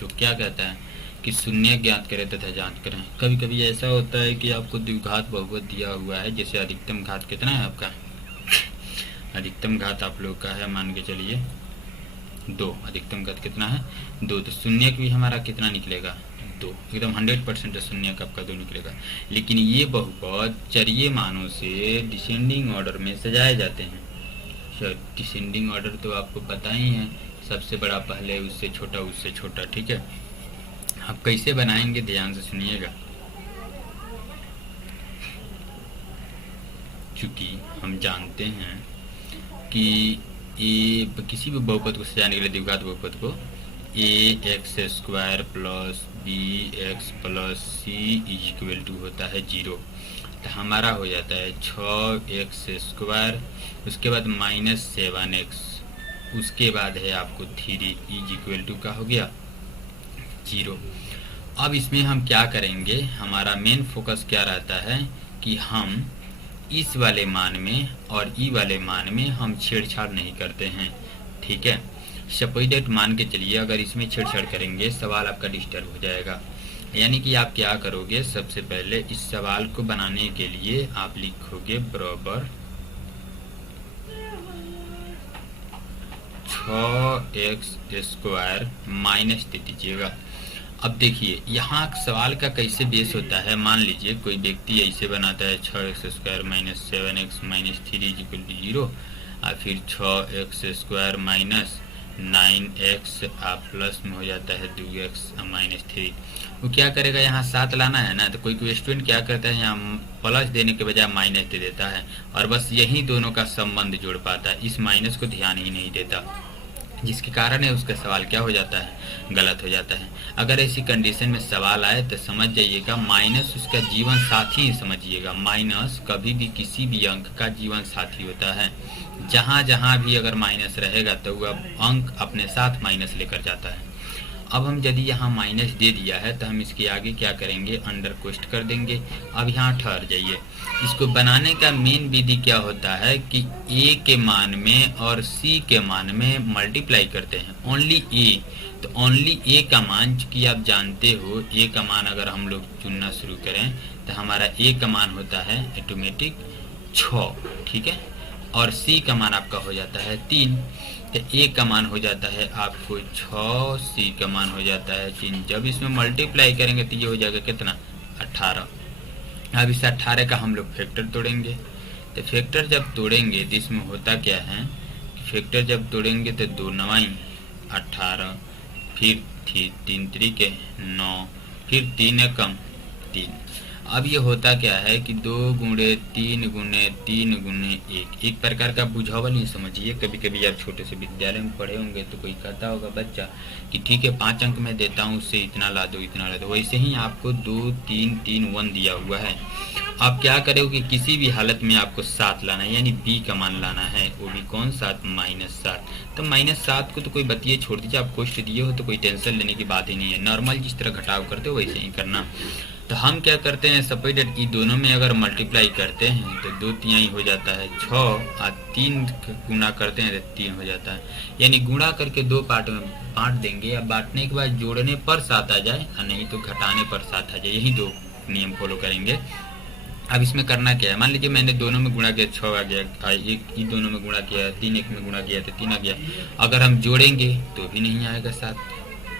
जो क्या कहता है कि शून्य ज्ञात करें तथा जांच करें। कभी कभी ऐसा होता है कि आपको द्विघात बहुपद दिया हुआ है, जैसे अधिकतम घात कितना है आपका, अधिकतम घात आप लोग का है मान के चलिए 2, अधिकतम घात कितना है 2, तो शून्य भी हमारा कितना निकलेगा 2, एकदम 100% शून्य का आपका 2 निकलेगा। लेकिन ये बहुपद चरीय मानों से डिसेंडिंग ऑर्डर में सजाए जाते हैं। डिसेंडिंग ऑर्डर तो आपको पता ही है, सबसे बड़ा पहले, उससे छोटा उससे छोटा, ठीक है। आप कैसे बनाएंगे ध्यान से सुनिएगा। चूँकि हम जानते हैं कि ए किसी भी बहुपद को सजाने के लिए, द्विघात बहुपद को, ax² plus bx plus c equal to होता है 0, तो हमारा हो जाता है 6x², उसके बाद -7x, उसके बाद है आपको 3 इक्वल टू का हो गया 0। अब इसमें हम क्या करेंगे, हमारा मेन फोकस क्या रहता है कि हम इस वाले मान में और ई वाले मान में हम छेड़छाड़ नहीं करते हैं, ठीक है। सपोज मान के चलिए अगर इसमें छेड़छाड़ करेंगे सवाल आपका डिस्टर्ब हो जाएगा। यानी कि आप क्या करोगे, सबसे पहले इस सवाल को बनाने के लिए आप लिखोगे बराबर 6x² माइनस दे दीजिएगा। अब देखिए यहाँ सवाल का कैसे बेस होता है, मान लीजिए कोई व्यक्ति ऐसे बनाता है 6x² minus 7x minus 3 equal to 0, और फिर 6x² माइनस 9x प्लस में हो जाता है 2x माइनस 3। वो क्या करेगा, यहाँ 7 लाना है ना, तो कोई स्टूडेंट क्या करता है, यहाँ प्लस देने के बजाय माइनस दे देता है और बस यही दोनों का संबंध जोड़ पाता है, इस माइनस को ध्यान ही नहीं देता, जिसके कारण है उसका सवाल क्या हो जाता है, गलत हो जाता है। अगर ऐसी कंडीशन में सवाल आए तो समझ जाइएगा माइनस उसका जीवन साथी समझिएगा। माइनस कभी भी किसी भी अंक का जीवन साथी होता है, जहाँ जहाँ भी अगर माइनस रहेगा तो वह अंक अपने साथ माइनस लेकर जाता है। अब हम यदि यहाँ माइनस दे दिया है तो हम इसके आगे क्या करेंगे, अंडर कोष्ट कर देंगे। अब यहाँ ठहर जाइए, इसको बनाने का मेन विधि क्या होता है कि a के मान में और c के मान में मल्टीप्लाई करते हैं, ओनली a। तो ओनली a का मान, चूँकि आप जानते हो a का मान अगर हम लोग चुनना शुरू करें तो हमारा a का मान होता है ऑटोमेटिक 6, ठीक है, और c का मान आपका हो जाता है 3, तो a का मान हो जाता है आपको 6, c का मान हो जाता है 3। जब इसमें मल्टीप्लाई करेंगे तो ये हो जाएगा कितना, 18। अब इस 18 का हम लोग फैक्टर तोड़ेंगे, तो फैक्टर जब तोड़ेंगे तो इसमें होता क्या है कि फैक्टर जब तोड़ेंगे तो 2 9 18, फिर 3 3 9, फिर 3 एकम 3। अब ये होता क्या है कि 2 गुणे 3 गुणे 3 गुणे 1, एक प्रकार का बुझावल नहीं समझिए। कभी कभी आप छोटे से विद्यालय में पढ़े होंगे तो कोई कहता होगा बच्चा कि ठीक है 5 अंक में देता हूँ, उससे इतना ला दो इतना ला दो, वैसे ही आपको 2 3 3 1 दिया हुआ है। आप क्या करोगे, किसी भी हालत में आपको 7 लाना है, यानी b का मान लाना है, वो भी कौन सा, -7। तो -7 को तो कोई बतिए छोड़ दीजिए, आप कोष्ट दिए हो तो कोई टेंशन लेने की बात ही नहीं है, नॉर्मल जिस तरह घटाव करते हो वैसे ही करना। तो हम क्या करते हैं, सपोज दैट दोनों में अगर मल्टीप्लाई करते हैं तो 2 तिहाई हो जाता है 6, और 3 गुणा करते हैं तो 3 हो जाता है, यानी गुणा करके 2 पार्ट में बांट देंगे, या बांटने के बाद जोड़ने पर 7 आ जाए और नहीं तो घटाने पर 7 आ जाए, यही 2 नियम फॉलो करेंगे। अब इसमें करना क्या है, मान लीजिए मैंने दोनों में गुणा किया 6 आ गया, एक दोनों में गुणा किया 3 एक में गुणा किया तो 3 आ गया। अगर हम जोड़ेंगे तो भी नहीं आएगा 7,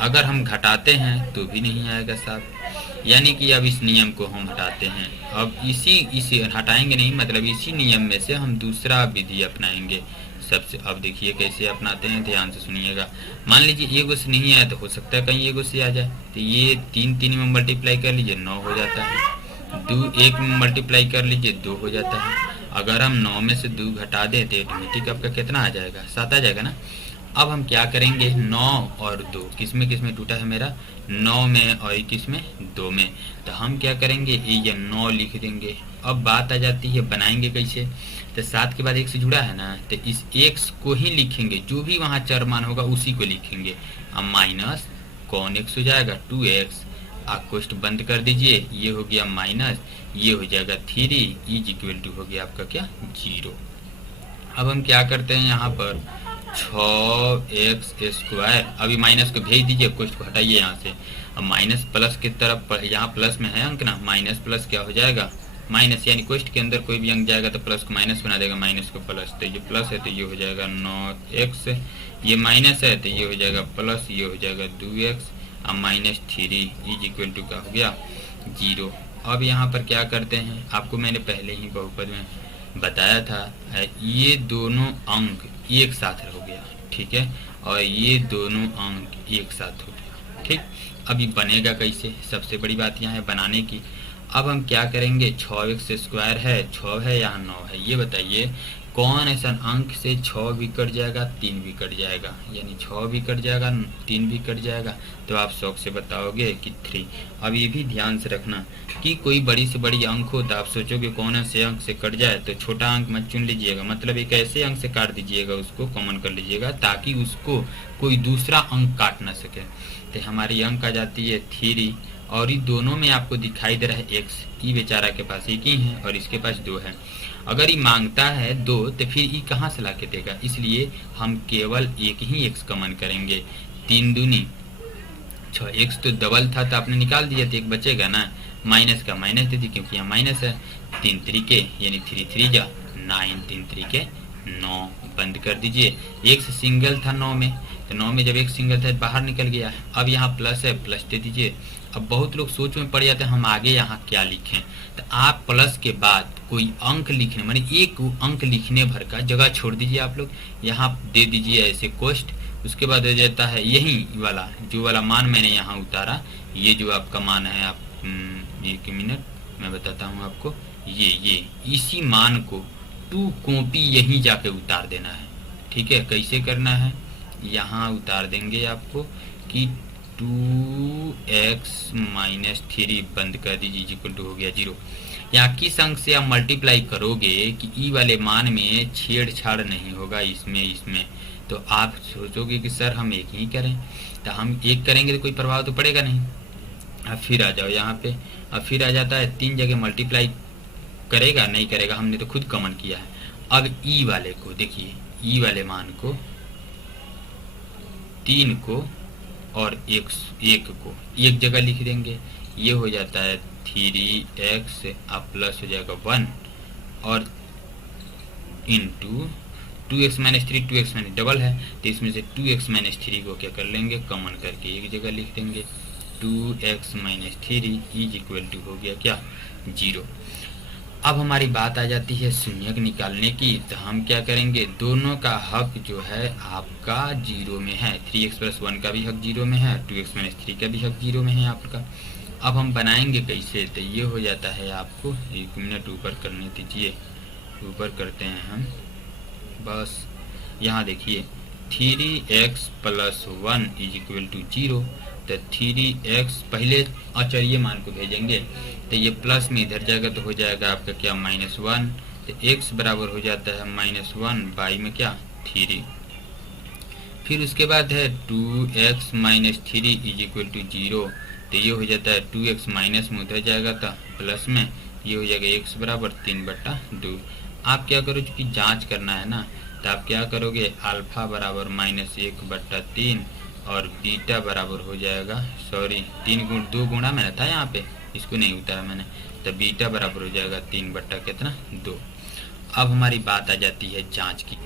अगर हम घटाते हैं तो भी नहीं आएगा 7, यानी कि अब इस नियम को हम हटाते हैं। अब इसी हटाएंगे नहीं, मतलब इसी नियम में से हम दूसरा विधि अपनाएंगे सबसे। अब देखिए कैसे अपनाते हैं, ध्यान से सुनिएगा। मान लीजिए एगो से नहीं आया तो हो सकता है कहीं एगो से आ जाए, तो ये 3 3 में मल्टीप्लाई कर लीजिए 9 हो जाता है, 2 1 में मल्टीप्लाई कर लीजिए 2 हो जाता है। अगर हम 9 में से 2 घटा दें तो ऑटोमेटिक आपका कितना आ जाएगा, 7 आ जाएगा ना। अब हम क्या करेंगे, 9 और 2 किस में टूटा है मेरा, 9 में और किस में, 2 में, तो हम क्या करेंगे ये 9 लिख देंगे। अब बात आ जाती है बनाएंगे कैसे, तो 7 के बाद 1 से जुड़ा है ना, तो इस x को ही लिखेंगे, जो भी वहाँ चर मान होगा उसी को लिखेंगे। अब माइनस कौन x हो जाएगा 2x, आप कोष्ट बंद कर दीजिए, ये हो गया माइनस, ये हो जाएगा 3 इज इक्वल टू हो गया आपका क्या 0। अब हम क्या करते हैं यहाँ पर 6x²। अभी माइनस को भेज दीजिए, कोष्ठ को हटाइए यहाँ से। अब माइनस प्लस की तरफ, यहाँ प्लस में है अंक ना, माइनस प्लस क्या हो जाएगा माइनस, यानी कोष्ठ के अंदर कोई भी अंक जाएगा तो प्लस को माइनस बना देगा, माइनस को प्लस। तो ये प्लस है तो ये हो जाएगा 9x, ये माइनस है तो ये हो जाएगा प्लस, ये हो जाएगा 2x। अब -3 इज इक्वल टू क्या हो गया 0। अब यहाँ पर क्या करते हैं, आपको मैंने पहले ही बहुपद में बताया था, ये दोनों अंक एक साथ हो गया, ठीक है, और ये दोनों अंक एक साथ हो गया, ठीक। अभी बनेगा कैसे, सबसे बड़ी बात यहाँ है बनाने की। अब हम क्या करेंगे, 6x² है, 6 है या 9 है, ये बताइए कौन ऐसा अंक से 6 भी कट जाएगा 3 भी कट जाएगा, यानी 6 भी कट जाएगा 3 भी कट जाएगा, तो आप शौक से बताओगे कि 3। अब ये भी ध्यान से रखना कि कोई बड़ी से बड़ी अंक हो तो आप सोचोगे कौन से अंक से कट जाए, तो छोटा अंक मत चुन लीजिएगा, मतलब एक ऐसे अंक से काट दीजिएगा, उसको कॉमन कर लीजिएगा ताकि उसको कोई दूसरा अंक काट ना सके। तो हमारी अंक आ जाती है 3, और ये दोनों में आपको दिखाई दे रहा है x, ये बेचारा के पास एक ही है और इसके पास 2 है। अगर ये मांगता है 2 तो फिर ये कहाँ से ला के देगा, इसलिए हम केवल एक ही x कॉमन करेंगे। 3 दूनी 6, x तो डबल था तो आपने निकाल दिया तो एक बचेगा ना, माइनस का माइनस दे दी क्योंकि यहाँ माइनस है। 3 3 यानी 3 3 जा 9, 3 3 9, बंद कर दीजिए। x सिंगल था 9 में, तो 9 में जब एक सिंगल था बाहर निकल गया। अब यहाँ प्लस है, प्लस दे दीजिए। अब बहुत लोग सोच में पड़ जाते हैं हम आगे यहाँ क्या लिखें, तो आप प्लस के बाद कोई अंक लिखने, माने एक अंक लिखने भर का जगह छोड़ दीजिए, आप लोग यहाँ दे दीजिए ऐसे कोष्ठ। उसके बाद हो जाता है यही वाला जो वाला मान मैंने यहाँ उतारा, ये जो आपका मान है, आप 1 मिनट मैं बताता हूँ आपको, ये इसी मान को 2 कॉपी यहीं जाके उतार देना है, ठीक है। कैसे करना है, यहाँ उतार देंगे आपको कि 2x - 3 बंद कर दीजिए इक्वल टू हो गया 0। यहाँ किस अंक से आप मल्टीप्लाई करोगे कि ई वाले मान में छेड़छाड़ नहीं होगा इसमें, तो आप सोचोगे कि सर हम एक ही करें, तो हम एक करेंगे तो कोई प्रभाव तो पड़ेगा नहीं। अब फिर आ जाओ यहाँ पे, अब फिर आ जाता है 3 जगह मल्टीप्लाई करेगा नहीं करेगा, हमने तो खुद कॉमन किया है। अब ई वाले को देखिए, ई वाले मान को 3 को और 1 को एक जगह लिख देंगे, ये हो जाता है 3x, अब प्लस हो जाएगा 1 और इंटू 2x - 3, 2x - डबल है तो इसमें से 2x - 3 को क्या कर लेंगे कॉमन करके एक जगह लिख देंगे, 2x - 3 इज इक्वल टू हो गया क्या 0। अब हमारी बात आ जाती है शून्यक निकालने की, तो हम क्या करेंगे, दोनों का हक जो है आपका 0 में है, 3x + 1 का भी हक 0 में है, 2x - 3 का भी हक 0 में है आपका। अब हम बनाएंगे कैसे, तो ये हो जाता है आपको 1 मिनट ऊपर करने दीजिए, ऊपर करते हैं हम, बस यहाँ देखिए 3x + 1 इज इक्वल टू 0। तो 3x पहले अचरीय मान को भेजेंगे, तो ये प्लस में इधर जाएगा तो हो जाएगा आपका क्या -1, तो x बराबर हो जाता है -1 बाई में क्या 3। फिर उसके बाद है 2x - 3 इज इक्वल टू 0, तो ये हो जाता है 2x माइनस में उधर जाएगा था प्लस में, ये हो जाएगा x बराबर 3/2। आप क्या करो, चूँकि जांच करना है ना, तो आप क्या करोगे, अल्फा बराबर -1/3 और बीटा बराबर हो जाएगा, सॉरी 2 गुणा मैंने था यहाँ पे, इसको नहीं उतारा मैंने, तो बीटा बराबर हो जाएगा 3/2। अब हमारी बात आ जाती है जांच की,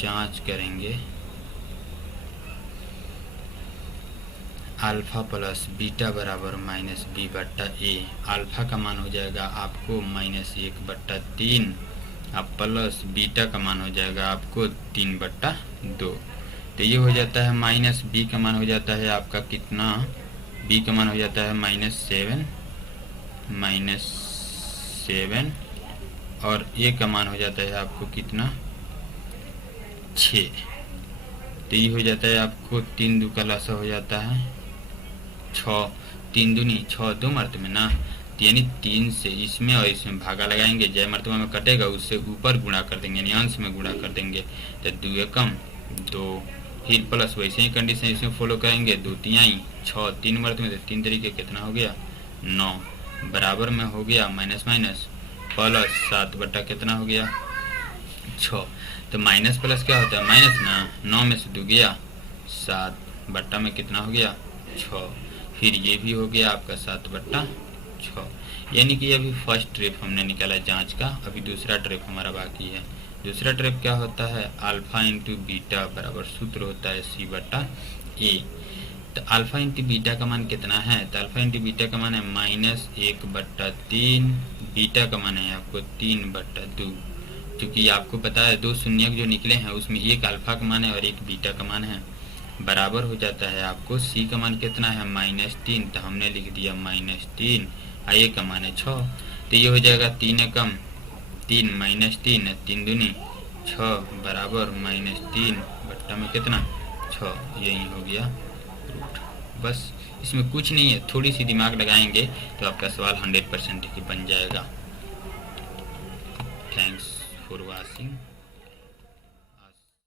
जांच करेंगे अल्फा प्लस बीटा बराबर -b/a। अल्फा का मान हो जाएगा आपको -1/3, अब प्लस बीटा का मान हो जाएगा आपको 3/2। तो ये हो जाता है -b का मान हो जाता है आपका कितना, b का मान हो जाता है -7 और a का मान हो जाता है आपको कितना 6। तो ये हो जाता है आपको 3 2 का लसा हो जाता है 6, 3 दूनी 6, 2 मरतबे ना, यानी 3 से इसमें और इसमें भागा लगाएंगे, जय मरतबा में कटेगा उससे ऊपर गुणा कर देंगे, यानी अंश में गुणा कर देंगे, तो 2 एकम 2, फिर प्लस वैसे ही कंडीशन इसमें फॉलो करेंगे, 2 तिहाई 6, 3 मरतबे में 3 तरीके कितना हो गया 9, बराबर में हो गया माइनस प्लस 7 बटा कितना हो गया 6। तो माइनस प्लस क्या होता है, माइनस ना, 9 में से 2 गया 7 बट्टा में कितना हो गया 6। फिर ये भी हो गया आपका 7 बट्टा 6। यानी कि अभी फर्स्ट ट्रिप हमने निकाला जांच का, अभी दूसरा ट्रिप हमारा बाकी है। दूसरा ट्रिप क्या होता है, अल्फा इंटू बीटा बराबर सूत्र होता है सी बट्टा ए। तो अल्फा इंटू बीटा का मान कितना है, तो अल्फा इंटू बीटा का मान है -1/3, बीटा का मान है आपको 3/2। क्योंकि आपको पता है 2 शून्यक जो निकले हैं उसमें एक अल्फा का मान है और एक बीटा का मान है, बराबर हो जाता है आपको सी का मान कितना है -3, तो हमने लिख दिया -3 और ए का मान है 6। तो ये हो जाएगा 3 एकम 3 -3 3 दूनी 6 बराबर -3 बट्टा में कितना 6, यही हो गया रूट। बस इसमें कुछ नहीं है, थोड़ी सी दिमाग लगाएंगे तो आपका सवाल 100% ही बन जाएगा। Thanks for watching.